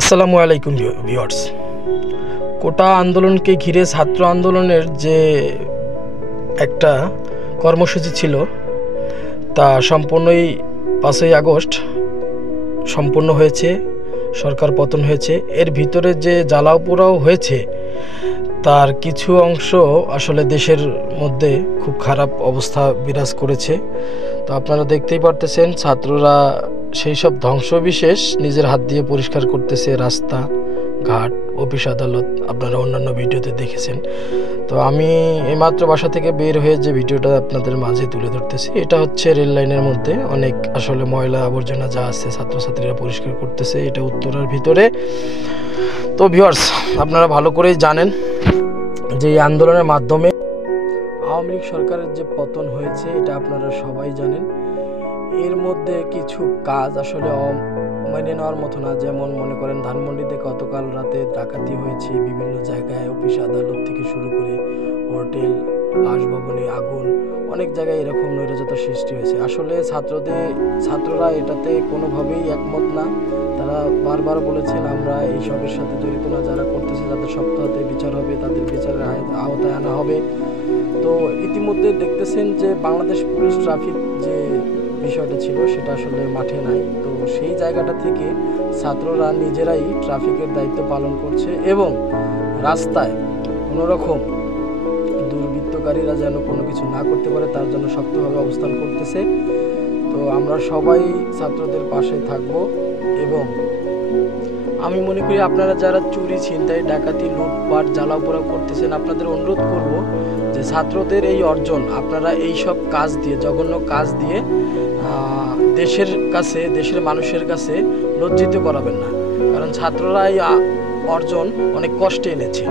আসসালামু আলাইকুম ভিউয়ার্স। কোটা আন্দোলনকে ঘিরে ছাত্র আন্দোলনের যে একটা কর্মসূচি ছিল তা সম্পূর্ণই 5ই আগস্ট সম্পূর্ণ হয়েছে, সরকার পতন হয়েছে। এর ভিতরে যে জ্বালাও পোড়াও হয়েছে তার কিছু অংশ আসলে দেশের মধ্যে খুব খারাপ অবস্থা বিরাজ করেছে। তো আপনারা দেখতেই পারতেছেন ছাত্ররা সেই সব ধ্বংসবিশেষ নিজের হাত দিয়ে পরিষ্কার করতেছে, রাস্তা ঘাট, অফিস আদালত, আপনারা অন্যান্য ভিডিওতে দেখেছেন। তো আমি এইমাত্র বাসা থেকে বের হয়ে যে ভিডিওটা আপনাদের মাঝে তুলে ধরতেছি, এটা হচ্ছে রেল লাইনের মধ্যে অনেক আসলে ময়লা আবর্জনা যা আছে ছাত্রছাত্রীরা পরিষ্কার করতেছে, এটা উত্তরার ভিতরে। তো ভিউয়ার্স, আপনারা ভালো করেই জানেন যে এই আন্দোলনের মাধ্যমে আওয়ামী লীগ সরকারের যে পতন হয়েছে এটা আপনারা সবাই জানেন। এর মধ্যে কিছু কাজ আসলে মেনে নেওয়ার মতো না। যেমন মনে করেন ধানমন্ডিতে গতকাল রাতে ডাকাতি হয়েছে, বিভিন্ন জায়গায় অফিস আদালত থেকে শুরু করে হোটেল, বাসভবনে আগুন, অনেক জায়গায় এরকম নৈরাজ্যতার সৃষ্টি হয়েছে। আসলে ছাত্ররা এটাতে কোনোভাবেই একমত না। তারা বারবার বলেছেন আমরা এইসবের সাথে জড়িত না, যারা করতেছে তাদের শক্ত হাতে বিচার হবে, তাদের বিচারের আওতায় আনা হবে। তো ইতিমধ্যে দেখতেছেন যে বাংলাদেশ পুলিশ ট্রাফিক যে বিষয়টা ছিল সেটা আসলে মাঠে নাই। তো সেই জায়গাটা থেকে ছাত্ররা নিজেরাই ট্রাফিকের দায়িত্ব পালন করছে এবং রাস্তায় কোনোরকম দুর্বৃত্তকারীরা যেন কোনো কিছু না করতে পারে তার জন্য শক্তভাবে অবস্থান করতেছে। তো আমরা সবাই ছাত্রদের পাশে থাকব এবং আমি মনে করি আপনারা যারা চুরি, ছিনতাই, ডাকাতি, লুটপাট, জ্বালাপোড়া করতেছেন, আপনাদের অনুরোধ করব যে ছাত্রদের এই অর্জন আপনারা এই সব কাজ দিয়ে, জঘন্য কাজ দিয়ে দেশের কাছে, দেশের মানুষের কাছে লজ্জিত করাবেন না। কারণ ছাত্ররা এই অর্জন অনেক কষ্টে এনেছে।